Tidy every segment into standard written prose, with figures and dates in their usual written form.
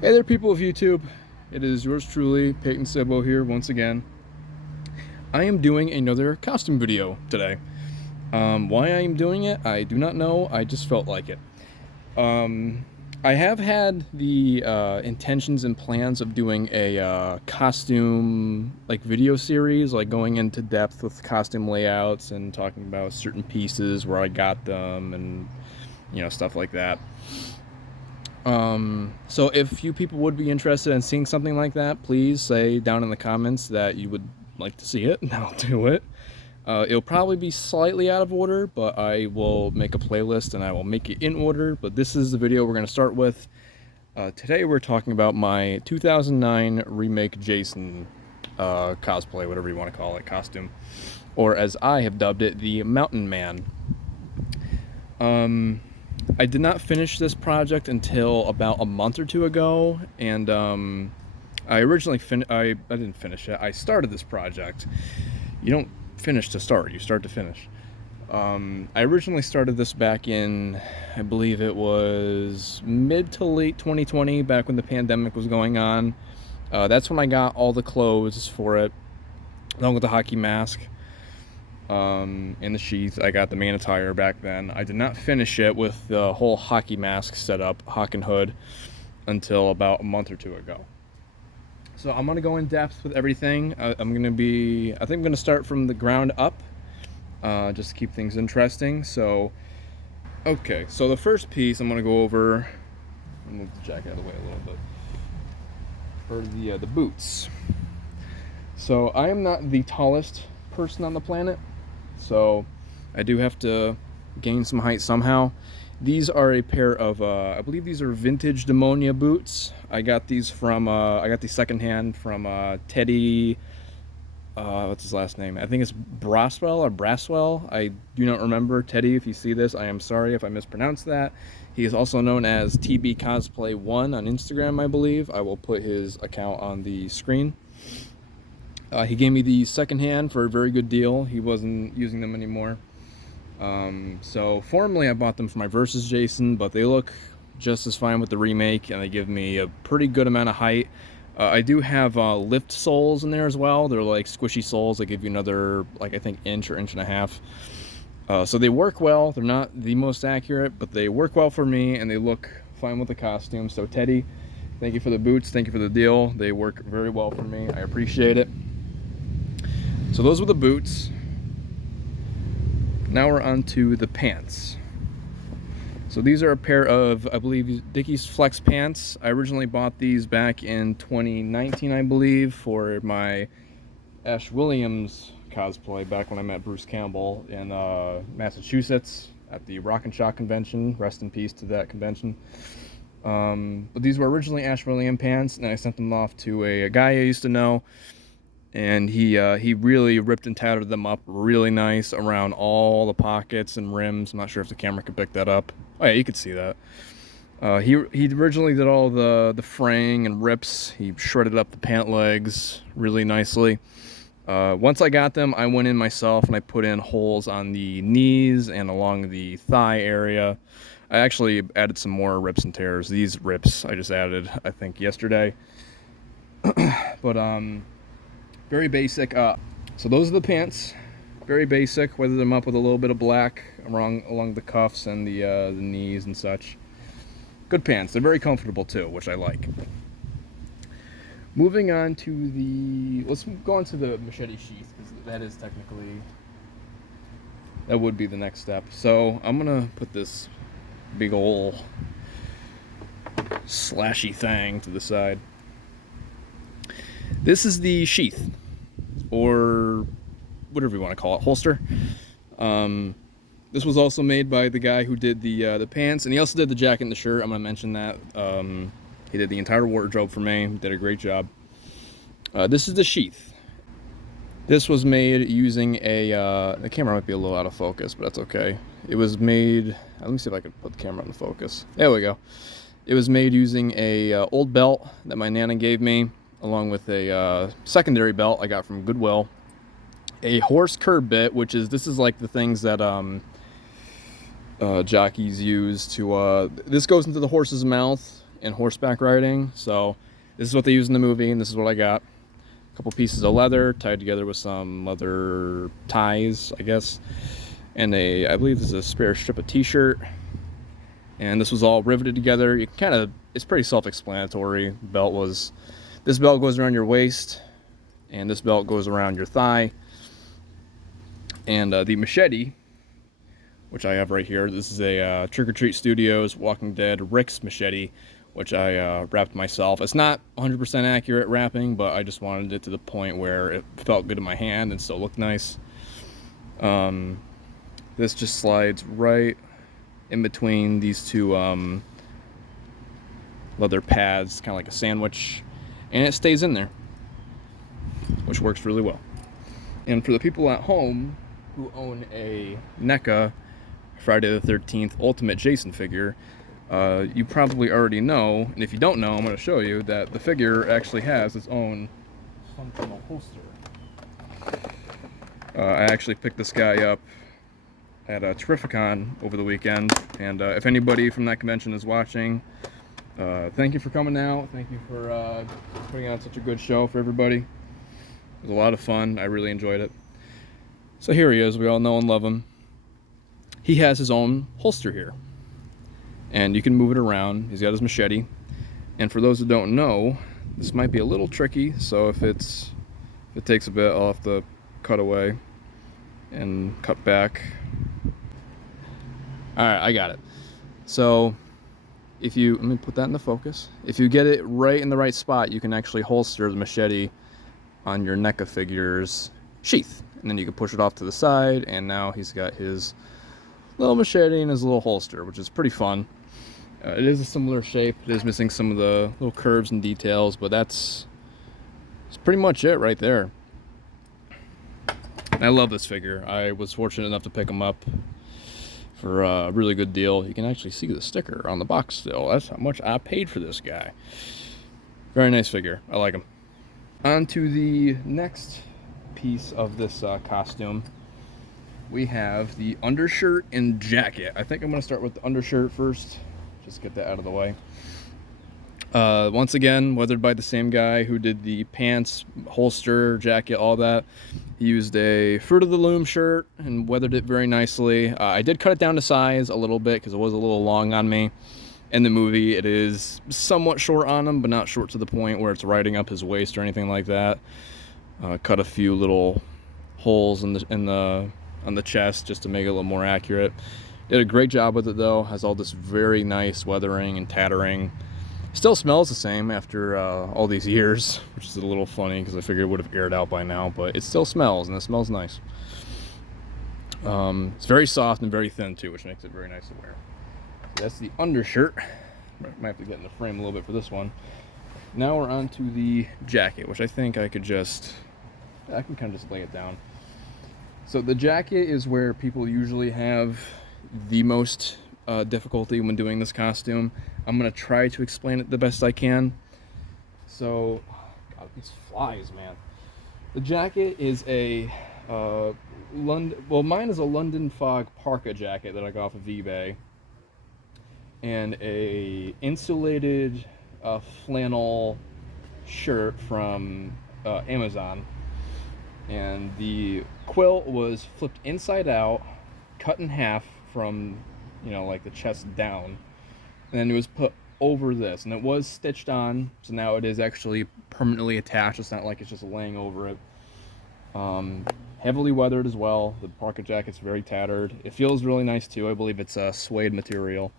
Hey there, people of YouTube. It is yours truly, Peyton Sebo here once again. I am doing another costume video today. Why I am doing it, I do not know. I just felt like it. I have had the intentions and plans of doing a costume video series, like going into depth with costume layouts and talking about certain pieces, where I got them, and stuff like that. So if you people would be interested in seeing something like that, please say down in the comments that you would like to see it, and I'll do it. It'll probably be slightly out of order, but I will make a playlist and I will make it in order. But this is the video we're going to start with. Today we're talking about my 2009 remake Jason cosplay, whatever you want to call it, costume. Or as I have dubbed it, the Mountain Man. I did not finish this project until about a month or two ago, and I originally I didn't finish it. I started this project. You don't finish to start, you start to finish. I originally started this back in, I believe it was mid to late 2020, back when the pandemic was going on. That's when I got all the clothes for it, along with the hockey mask. In the Sheath. I got the main attire back then. I did not finish it with the whole hockey mask setup, Hawk and Hood, until about a month or two ago. So I'm gonna go in depth with everything. I think I'm gonna start from the ground up, just to keep things interesting. So, okay, so the first piece I'm gonna go over. I'll move the jacket out of the way a little bit. For the boots. So I am not the tallest person on the planet, so I do have to gain some height somehow. These are a pair of, I believe these are vintage Demonia boots. I got these secondhand from Teddy, what's his last name? I think it's Braswell or Braswell. I do not remember. Teddy, if you see this, I am sorry if I mispronounced that. He is also known as TB Cosplay 1 on Instagram, I believe. I will put his account on the screen. He gave me the secondhand for a very good deal. He wasn't using them anymore. So formerly I bought them for my Versus Jason, but they look just as fine with the remake, and they give me a pretty good amount of height. I do have lift soles in there as well. They're like squishy soles. They give you another, like, I think inch or inch and a half. So they work well. They're not the most accurate, but they work well for me, and they look fine with the costume. So Teddy, thank you for the boots. Thank you for the deal. They work very well for me. I appreciate it. So those were the boots. Now we're on to the pants. So these are a pair of, I believe, Dickies Flex pants. I originally bought these back in 2019, I believe, for my Ash Williams cosplay back when I met Bruce Campbell in Massachusetts at the Rock and Shock convention. Rest in peace to that convention. But these were originally Ash Williams pants, and I sent them off to a guy I used to know. And he really ripped and tattered them up really nice around all the pockets and rims. I'm not sure if the camera could pick that up. Oh yeah, you could see that. He originally did all the fraying and rips. He shredded up the pant legs really nicely. Once I got them, I went in myself and I put in holes on the knees and along the thigh area. I actually added some more rips and tears. These rips I just added, I think, yesterday. But very basic. So those are the pants. Very basic. Weathered them up with a little bit of black along the cuffs and the knees and such. Good pants. They're very comfortable too, which I like. Moving on to let's go on to the machete sheath, because that would be the next step. So I'm gonna put this big ol' slashy thing to the side. This is the sheath, or whatever you want to call it, holster. This was also made by the guy who did the pants, and he also did the jacket and the shirt. I'm going to mention that. He did the entire wardrobe for me. Did a great job. This is the sheath. This was made using the camera might be a little out of focus, but that's okay. It was made, let me see if I can put the camera in focus. There we go. It was made using a old belt that my Nana gave me, along with a secondary belt I got from Goodwill, a horse curb bit, this is like the things that jockeys use to, this goes into the horse's mouth in horseback riding. So this is what they use in the movie, and this is what I got. A couple pieces of leather tied together with some leather ties, I guess, and I believe this is a spare strip of t-shirt. And this was all riveted together. You can kind of, it's pretty self-explanatory. This belt goes around your waist, and this belt goes around your thigh. And the machete, which I have right here, this is a Trick or Treat Studios Walking Dead Rick's machete, which I wrapped myself. It's not 100% accurate wrapping, but I just wanted it to the point where it felt good in my hand and still looked nice. This just slides right in between these two leather pads, kind of like a sandwich, and it stays in there, which works really well. And for the people at home who own a NECA Friday the 13th Ultimate Jason figure, you probably already know, and if you don't know, I'm going to show you that the figure actually has its own functional holster. I actually picked this guy up at Terrificon over the weekend, and if anybody from that convention is watching, thank you for coming out. Thank you for putting on such a good show for everybody. It was a lot of fun. I really enjoyed it. So here he is. We all know and love him. He has his own holster here, and you can move it around. He's got his machete, and for those who don't know, this might be a little tricky, so if it takes a bit, I'll have to cut away and cut back. Alright, I got it. So let me put that into focus. If you get it right in the right spot, you can actually holster the machete on your NECA figure's sheath, and then you can push it off to the side, and now he's got his little machete in his little holster, which is pretty fun. It is a similar shape. It is missing some of the little curves and details, but that's pretty much it right there. And I love this figure. I was fortunate enough to pick him up for a really good deal. You can actually see the sticker on the box still. That's how much I paid for this guy. Very nice figure. I like him. On to the next piece of this costume. We have the undershirt and jacket. I think I'm going to start with the undershirt first. Just get that out of the way. Once again, weathered by the same guy who did the pants, holster, jacket, all that. He used a Fruit of the Loom shirt and weathered it very nicely. I did cut it down to size a little bit because it was a little long on me. In the movie, it is somewhat short on him, but not short to the point where it's riding up his waist or anything like that. Cut a few little holes on the chest just to make it a little more accurate. Did a great job with it though. Has all this very nice weathering and tattering. Still smells the same after all these years, which is a little funny because I figured it would have aired out by now, but it still smells, and it smells nice. It's very soft and very thin too, which makes it very nice to wear. So that's the undershirt. Might have to get in the frame a little bit for this one. Now we're on to the jacket, which I think I can kind of just lay it down. So the jacket is where people usually have the most difficulty when doing this costume. I'm going to try to explain it the best I can. So, God, these flies, man. The jacket is a mine is a London Fog parka jacket that I got off of eBay, and a insulated flannel shirt from Amazon. And the quilt was flipped inside out, cut in half from, like the chest down, and then it was put over this, and it was stitched on, so now it is actually permanently attached. It's not like it's just laying over it. Heavily weathered as well. The parka jacket's very tattered. It feels really nice too. I believe it's a suede material.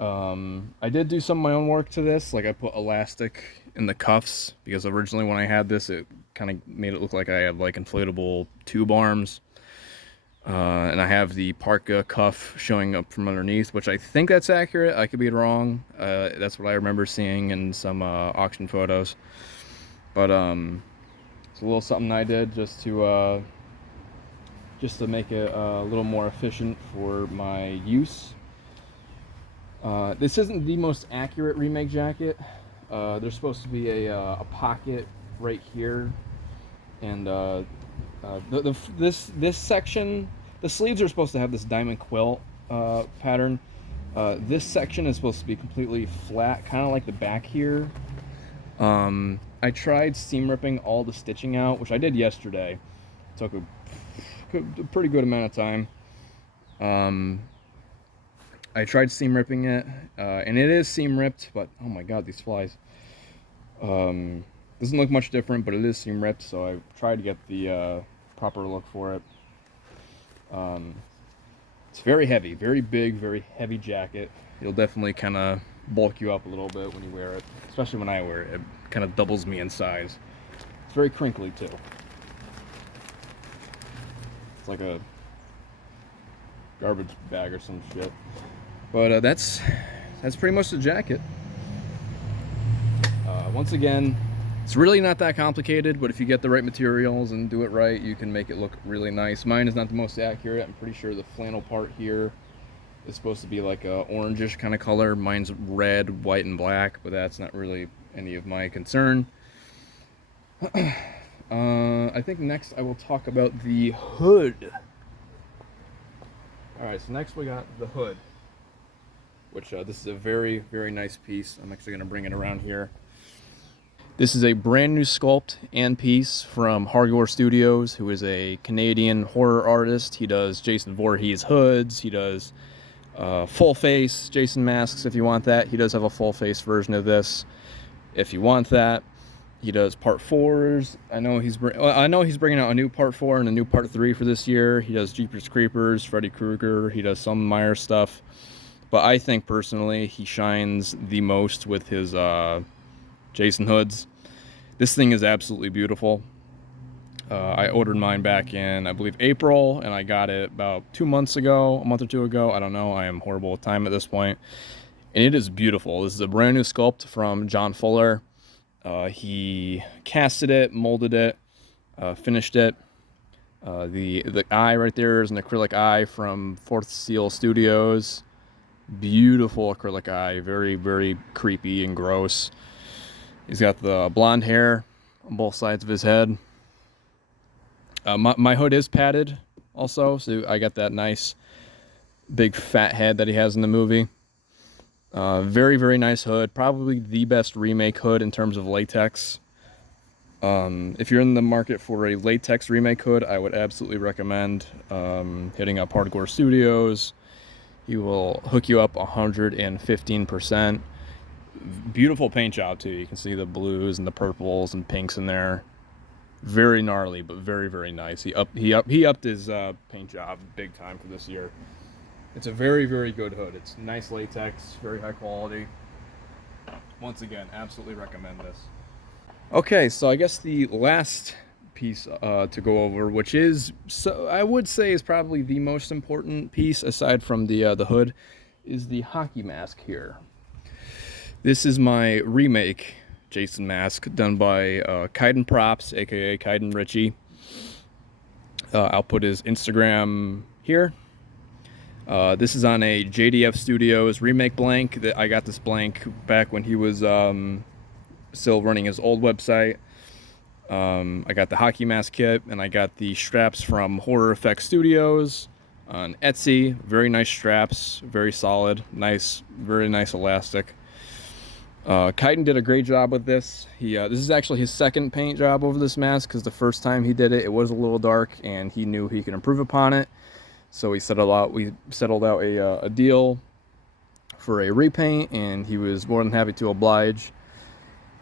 I did do some of my own work to this. Like I put elastic in the cuffs because originally when I had this, it kind of made it look like I had like inflatable tube arms. And I have the parka cuff showing up from underneath, which I think that's accurate. I could be wrong. That's what I remember seeing in some auction photos. But it's a little something I did just to make it a little more efficient for my use. This isn't the most accurate remake jacket. There's supposed to be a pocket right here, and this section, the sleeves are supposed to have this diamond quilt pattern. This section is supposed to be completely flat, kind of like the back here. I tried seam ripping all the stitching out, which I did yesterday. It took a pretty good amount of time. I tried seam ripping it, and it is seam ripped, but oh my god, these flies. Doesn't look much different, but it is seam ripped, so I tried to get the proper look for it. It's very heavy, very big, very heavy jacket. It'll definitely kind of bulk you up a little bit when you wear it, especially when I wear it. It kind of doubles me in size. It's very crinkly too. It's like a garbage bag or some shit. But that's pretty much the jacket. Once again, it's really not that complicated, but if you get the right materials and do it right, you can make it look really nice. Mine is not the most accurate. I'm pretty sure the flannel part here is supposed to be like a orangish kind of color. Mine's red, white, and black, but that's not really any of my concern. I think next I will talk about the hood. Alright, so next we got the hood, which this is a very, very nice piece. I'm actually going to bring it around here. This is a brand new sculpt and piece from Hardcore Studios, who is a Canadian horror artist. He does Jason Voorhees hoods. He does full face Jason masks if you want that. He does have a full face version of this if you want that. He does part 4s. I know he's bringing out a new part 4 and a new part 3 for this year. He does Jeepers Creepers, Freddy Krueger. He does some Myers stuff. But I think personally he shines the most with his Jason hoods. This thing is absolutely beautiful. I ordered mine back in, I believe, April, and I got it about 2 months ago, a month or two ago. I don't know. I am horrible with time at this point. And it is beautiful. This is a brand new sculpt from John Fuller. He casted it, molded it, finished it. The eye right there is an acrylic eye from Fourth Seal Studios. Beautiful acrylic eye. Very, very creepy and gross. He's got the blonde hair on both sides of his head. My hood is padded also, so I got that nice big fat head that he has in the movie. Very, very nice hood. Probably the best remake hood in terms of latex. If you're in the market for a latex remake hood, I would absolutely recommend hitting up Hardcore Studios. He will hook you up 115%. Beautiful paint job too. You can see the blues and the purples and pinks in there. Very gnarly, but very, very nice. He upped his paint job big time for this year. It's a very, very good hood. It's nice latex, very high quality. Once again, absolutely recommend this. Okay, so I guess the last piece to go over, which is, so I would say, is probably the most important piece aside from the hood, is the hockey mask here. This is my remake Jason mask done by Kaiden Props, aka Kaiden Ritchie. I'll put his Instagram here. This is on a JDF Studios remake blank. I got this blank back when he was still running his old website. I got the hockey mask kit, and I got the straps from Horror Effects Studios on Etsy. Very nice straps, very solid, nice, very nice elastic. Kaiden did a great job with this. This is actually his second paint job over this mask, because the first time he did it, it was a little dark, and he knew he could improve upon it. So we settled out a deal for a repaint, and he was more than happy to oblige.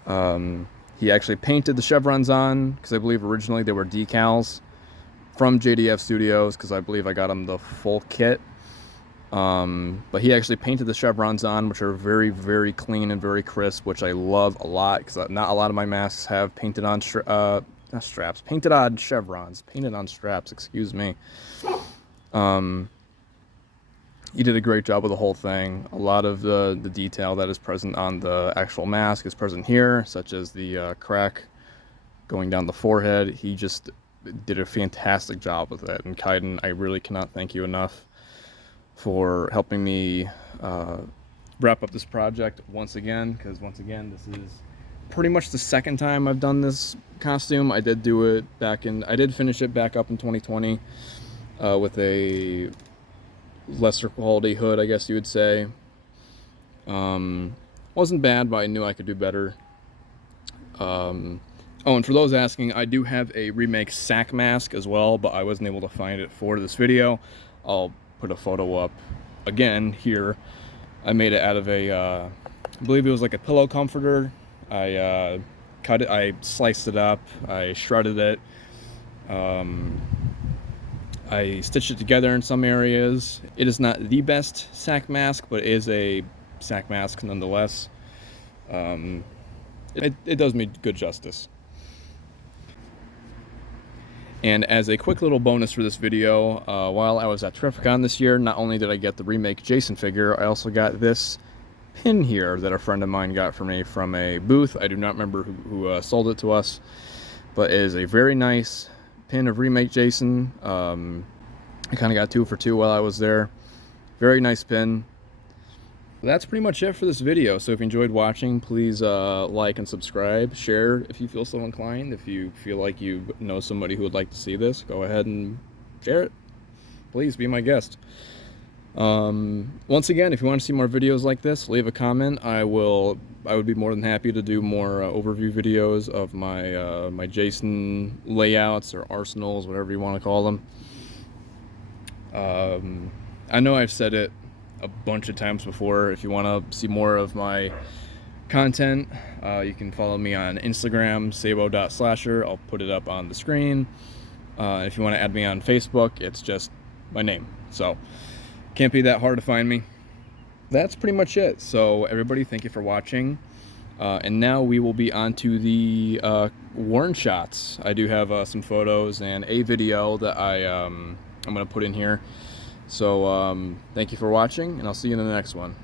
He actually painted the chevrons on, because I believe originally they were decals from JDF Studios, because I believe I got him the full kit. But he actually painted the chevrons on, which are very, very clean and very crisp, which I love a lot, because not a lot of my masks have painted on painted on chevrons, painted on straps, excuse me. He did a great job with the whole thing. A lot of the detail that is present on the actual mask is present here, such as the crack going down the forehead. He just did a fantastic job with it, and Kaiden, I really cannot thank you enough for helping me wrap up this project once again, because once again, this is pretty much the second time I've done this costume. I did finish it back up in 2020 with a lesser quality hood, I guess you would say, Wasn't bad, but I knew I could do better. Oh, and for those asking, I do have a remake sack mask as well, but I wasn't able to find it for this video. I'll put a photo up again here. I made it out of I believe it was like a pillow comforter. I cut it, I sliced it up, I shredded it. I stitched it together in some areas. It is not the best sack mask, but it is a sack mask nonetheless. It does me good justice. And as a quick little bonus for this video, while I was at Terrificon this year, not only did I get the remake Jason figure, I also got this pin here that a friend of mine got for me from a booth. I do not remember who sold it to us, but it is a very nice pin of remake Jason. I kind of got 2 for 2 while I was there. Very nice pin. That's pretty much it for this video. So if you enjoyed watching, please like and subscribe. Share if you feel so inclined. If you feel like you know somebody who would like to see this, go ahead and share it. Please be my guest. Once again, if you want to see more videos like this, leave a comment. I would be more than happy to do more overview videos of my my Jason layouts or arsenals, whatever you want to call them. I know I've said it a bunch of times before. If you want to see more of my content, you can follow me on Instagram, sabo.slasher. I'll put it up on the screen. If you want to add me on Facebook, it's just my name. So can't be that hard to find me. That's pretty much it. So everybody, thank you for watching. And now we will be on to the worn shots. I do have some photos and a video that I'm going to put in here. So thank you for watching, and I'll see you in the next one.